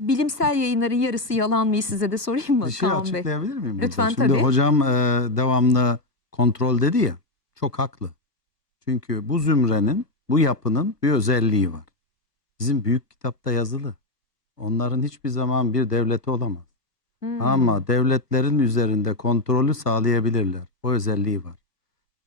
bilimsel yayınların yarısı yalan mı size de sorayım mı Bir şey Kaan Bey? açıklayabilir miyim? burada? Lütfen, Şimdi tabii. hocam e, devamlı kontrol dedi ya çok haklı. Çünkü bu zümrenin, bu yapının bir özelliği var. Bizim büyük kitapta yazılı. Onların hiçbir zaman bir devleti olamaz. Hmm. Ama devletlerin üzerinde kontrolü sağlayabilirler. O özelliği var.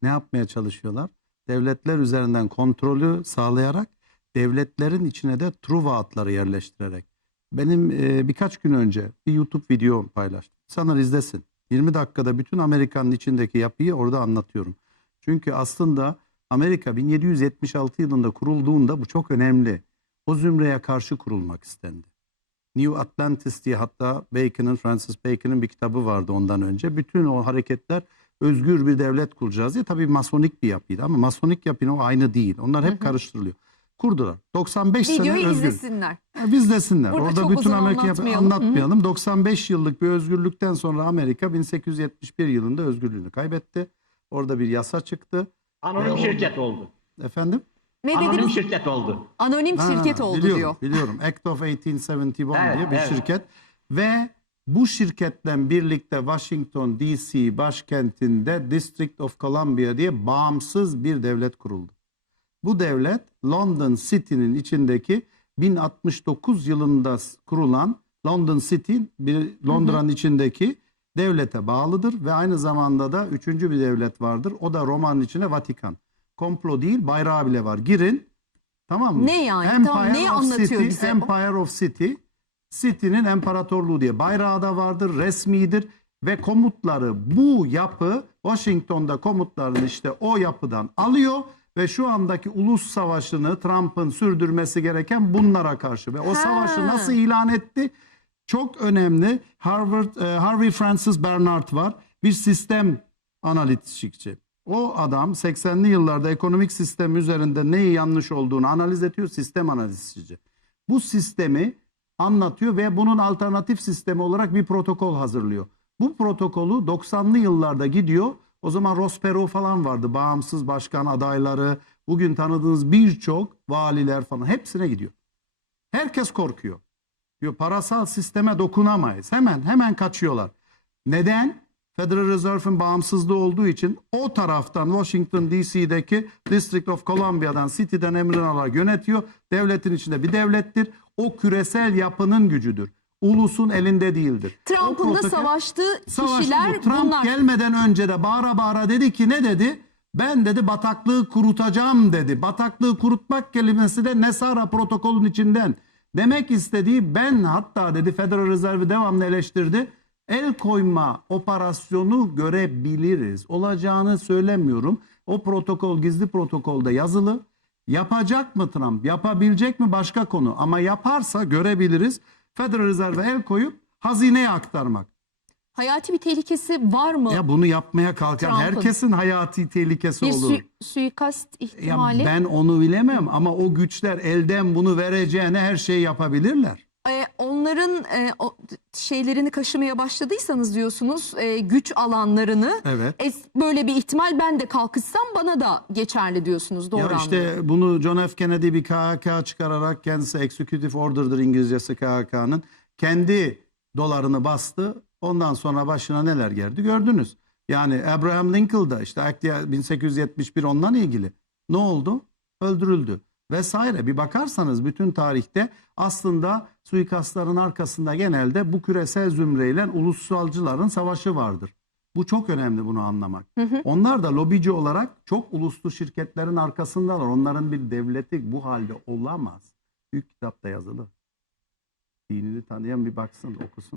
Ne yapmaya çalışıyorlar? Devletler üzerinden kontrolü sağlayarak devletlerin içine de Truva atları yerleştirerek. Benim e, birkaç gün önce bir YouTube video paylaştım. İnsanlar izlesin. 20 dakikada bütün Amerika'nın içindeki yapıyı orada anlatıyorum. Çünkü aslında Amerika 1776 yılında kurulduğunda bu çok önemli. O zümreye karşı kurulmak istendi. New Atlantis diye hatta Bacon'ın, Francis Bacon'ın bir kitabı vardı ondan önce. Bütün o hareketler özgür bir devlet kuracağız diye tabii masonik bir yapıydı ama masonik yapının o aynı değil. Onlar hep karıştırılıyor. Kurdular. 95 sene Videoyu özgür. izlesinler. Biz desinler. Burada Orada çok bütün uzun Amerika anlatmayalım. Hı hı. anlatmayalım. 95 yıllık bir özgürlükten sonra Amerika 1871 yılında özgürlüğünü kaybetti. Orada bir yasa çıktı. Anonim Ve şirket oldu. Efendim? Ne Anonim dediniz? şirket oldu. Anonim Ha, şirket oldu biliyorum, diyor. Biliyorum. Act of 1871 Evet, diye bir evet. şirket. Ve bu şirketle birlikte Washington DC başkentinde District of Columbia diye bağımsız bir devlet kuruldu. Bu devlet London City'nin içindeki 1069 yılında kurulan London City bir Londra'nın içindeki devlete bağlıdır ve aynı zamanda da üçüncü bir devlet vardır. O da Roma'nın içine Vatikan. Komplo değil bayrağı bile var. Girin tamam mı? Ne yani? Empire Tamam, neyi of anlatıyor City, bize? Empire of City. City'nin imparatorluğu diye bayrağı da vardır, resmidir ve komutları bu yapı Washington'da komutlarını işte o yapıdan alıyor ve şu andaki ulus savaşını Trump'ın sürdürmesi gereken bunlara karşı ve o Ha. savaşı nasıl ilan etti? Çok önemli. Harvard e, Harvey Francis Bernard var. Bir sistem analitikçi. O adam 80'li yıllarda ekonomik sistem üzerinde neyi yanlış olduğunu analiz ediyor. Sistem analizcici. Bu sistemi anlatıyor ve bunun alternatif sistemi olarak bir protokol hazırlıyor. Bu protokolü 90'lı yıllarda gidiyor. O zaman Ross Perot falan vardı. Bağımsız başkan adayları, bugün tanıdığınız birçok valiler falan hepsine gidiyor. Herkes korkuyor. Diyor parasal sisteme dokunamayız. Hemen hemen kaçıyorlar. Neden? Federal Reserve'ın bağımsızlığı olduğu için o taraftan Washington DC'deki District of Columbia'dan, City'den emrini alarak yönetiyor. Devletin içinde bir devlettir. O küresel yapının gücüdür. Ulusun elinde değildir. Trump'ın da protokol- savaştığı Savaştı kişiler bu. Trump bunlar. gelmeden önce de bağıra bağıra dedi ki ne dedi? Ben dedi bataklığı kurutacağım dedi. Bataklığı kurutmak kelimesi de Nesara protokolün içinden. Demek istediği ben hatta dedi Federal Reserve'i devamlı eleştirdi. El koyma operasyonu görebiliriz. Olacağını söylemiyorum. O protokol gizli protokolde yazılı. Yapacak mı Trump? Yapabilecek mi başka konu. Ama yaparsa görebiliriz. Federal Reserve'e el koyup hazineye aktarmak. Hayati bir tehlikesi var mı? Ya bunu yapmaya kalkan Trump'ın. herkesin hayati tehlikesi bir olur. su- suikast Ya ihtimali. ben onu bilemem ama o güçler elden bunu vereceğine her şeyi yapabilirler. Onların e, o şeylerini kaşımaya başladıysanız diyorsunuz e, güç alanlarını Evet. e, böyle bir ihtimal ben de kalkışsam bana da geçerli diyorsunuz. Doğru ya işte bunu John F. Kennedy bir KHK çıkararak kendisi Executive Order'dır İngilizcesi KHK'nın. Kendi dolarını bastı. Ondan sonra başına neler geldi gördünüz. Yani Abraham Lincoln da işte Act 1871 ondan ilgili. Ne oldu? Öldürüldü vesaire. Bir bakarsanız bütün tarihte aslında suikastların arkasında genelde bu küresel zümreyle ulusalcıların savaşı vardır. Bu çok önemli bunu anlamak. Onlar da lobici olarak çok uluslu şirketlerin arkasındalar. Onların bir devleti bu halde olamaz. Büyük kitapta yazılı. Dinini tanıyan bir baksın okusun.